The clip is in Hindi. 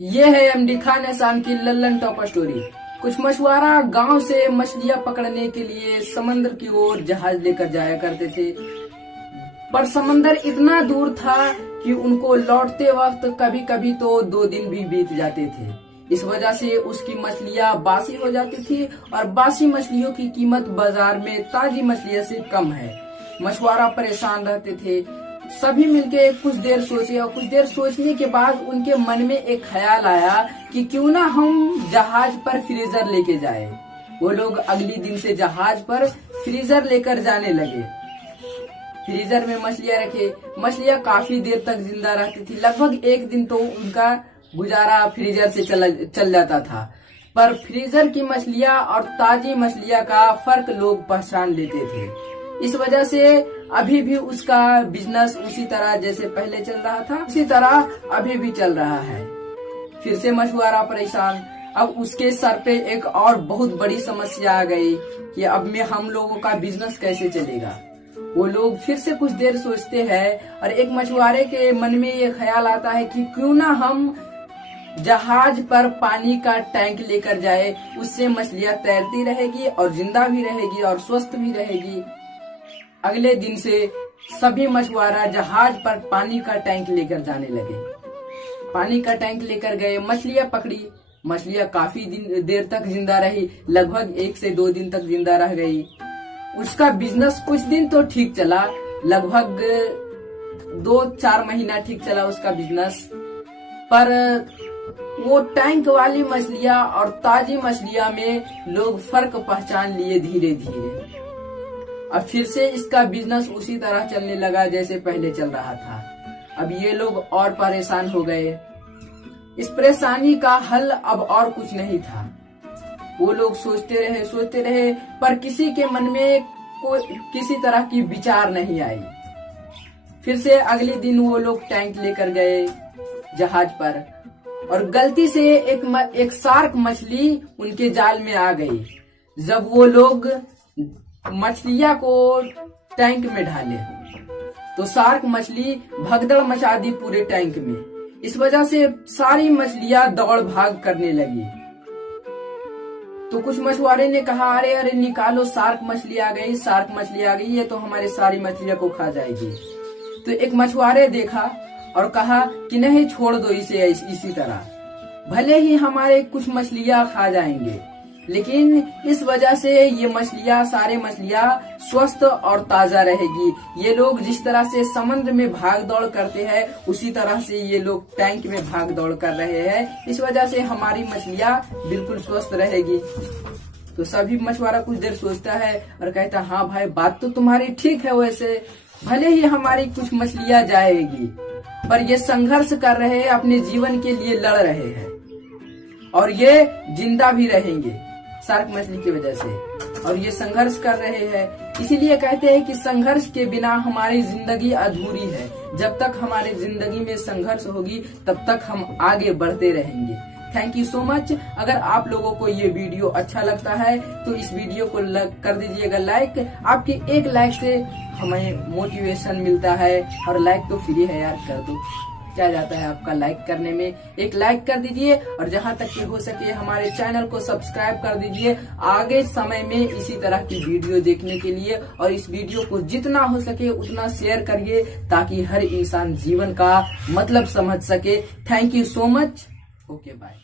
ये है एमडी खान एहसान की लल्लन टॉप स्टोरी। कुछ मछुआरा गांव से मछलियां पकड़ने के लिए समंदर की ओर जहाज लेकर जाया करते थे, पर समंदर इतना दूर था कि उनको लौटते वक्त कभी कभी तो 2 दिन भी बीत जाते थे। इस वजह से उसकी मछलियां बासी हो जाती थी और बासी मछलियों की कीमत बाजार में ताजी मछलियों से कम है। मछुआरा परेशान रहते थे। सभी मिलके कुछ देर सोचे और कुछ देर सोचने के बाद उनके मन में एक ख्याल आया कि क्यों ना हम जहाज पर फ्रीजर लेके जाए। वो लोग अगली दिन से जहाज पर फ्रीजर लेकर जाने लगे। फ्रीजर में मछलियां रखे। मछलियां काफी देर तक जिंदा रहती थी। लगभग 1 दिन तो उनका गुजारा फ्रीजर से चल जाता था। पर फ्रीजर की मछलियां और ताजी मछलियां का फर्क लोग पहचान लेते थे। इस वजह से अभी भी उसका बिजनेस उसी तरह जैसे पहले चल रहा था, उसी तरह अभी भी चल रहा है। फिर से मछुआरा परेशान। अब उसके सर पे एक और बहुत बड़ी समस्या आ गई कि अब में हम लोगों का बिजनेस कैसे चलेगा। वो लोग फिर से कुछ देर सोचते हैं और एक मछुआरे के मन में ये ख्याल आता है कि क्यों ना हम जहाज पर पानी का टैंक लेकर जाए। उससे मछलियां तैरती रहेगी और जिंदा भी रहेगी और स्वस्थ भी रहेगी। अगले दिन से सभी मछुआरा जहाज पर पानी का टैंक लेकर जाने लगे। पानी का टैंक लेकर गए, मछलियां पकड़ी। मछलियां काफी देर तक जिंदा रही, लगभग 1 से 2 दिन तक जिंदा रह गई। उसका बिजनेस कुछ दिन तो ठीक चला, लगभग 2-4 महीना ठीक चला उसका बिजनेस। पर वो टैंक वाली मछलियां और ताजी मछलियां में लोग फर्क पहचान लिए धीरे धीरे। अब फिर से इसका बिजनेस उसी तरह चलने लगा जैसे पहले चल रहा था। अब ये लोग और परेशान हो गए। इस परेशानी का हल अब और कुछ नहीं था। वो लोग सोचते रहे पर किसी के मन में किसी तरह की विचार नहीं आई। फिर से अगले दिन वो लोग टैंक लेकर गए जहाज पर और गलती से एक शार्क मछली उनके जाल में आ गई। जब वो लोग मछलियां को टैंक में डाले तो शार्क मछली भगदड़ मचा दी पूरे टैंक में। इस वजह से सारी मछलियां दौड़ भाग करने लगी। तो कुछ मछुआरे ने कहा, अरे अरे निकालो, शार्क मछली आ गई, शार्क मछली आ गई, ये तो हमारी सारी मछलियां को खा जाएगी। तो एक मछुआरे देखा और कहा कि नहीं, छोड़ दो इसे इसी तरह, भले ही हमारे कुछ मछलियां खा जाएंगे, लेकिन इस वजह से ये मछलियां, सारे मछलियां स्वस्थ और ताजा रहेगी। ये लोग जिस तरह से समुद्र में भाग दौड़ करते हैं उसी तरह से ये लोग टैंक में भाग दौड़ कर रहे हैं। इस वजह से हमारी मछलियां बिल्कुल स्वस्थ रहेगी। तो सभी मछुआरा कुछ देर सोचता है और कहता, हाँ भाई, बात तो तुम्हारी ठीक है। वैसे भले ही हमारी कुछ मछलियां जाएगी, पर ये संघर्ष कर रहे हैं, अपने जीवन के लिए लड़ रहे हैं और ये जिंदा भी रहेंगे शार्क मछली की वजह से, और ये संघर्ष कर रहे हैं। इसीलिए कहते हैं कि संघर्ष के बिना हमारी जिंदगी अधूरी है। जब तक हमारी जिंदगी में संघर्ष होगी तब तक हम आगे बढ़ते रहेंगे। Thank you so much. अगर आप लोगों को ये वीडियो अच्छा लगता है तो इस वीडियो को कर दीजिएगा लाइक। आपके एक लाइक से हमें मोटिवेशन मिलता है और लाइक तो फ्री है यार, कर दो, क्या जाता है आपका लाइक करने में। एक लाइक कर दीजिए और जहां तक कि हो सके हमारे चैनल को सब्सक्राइब कर दीजिए आगे समय में इसी तरह की वीडियो देखने के लिए। और इस वीडियो को जितना हो सके उतना शेयर करिए ताकि हर इंसान जीवन का मतलब समझ सके। Thank you so much. Okay, bye.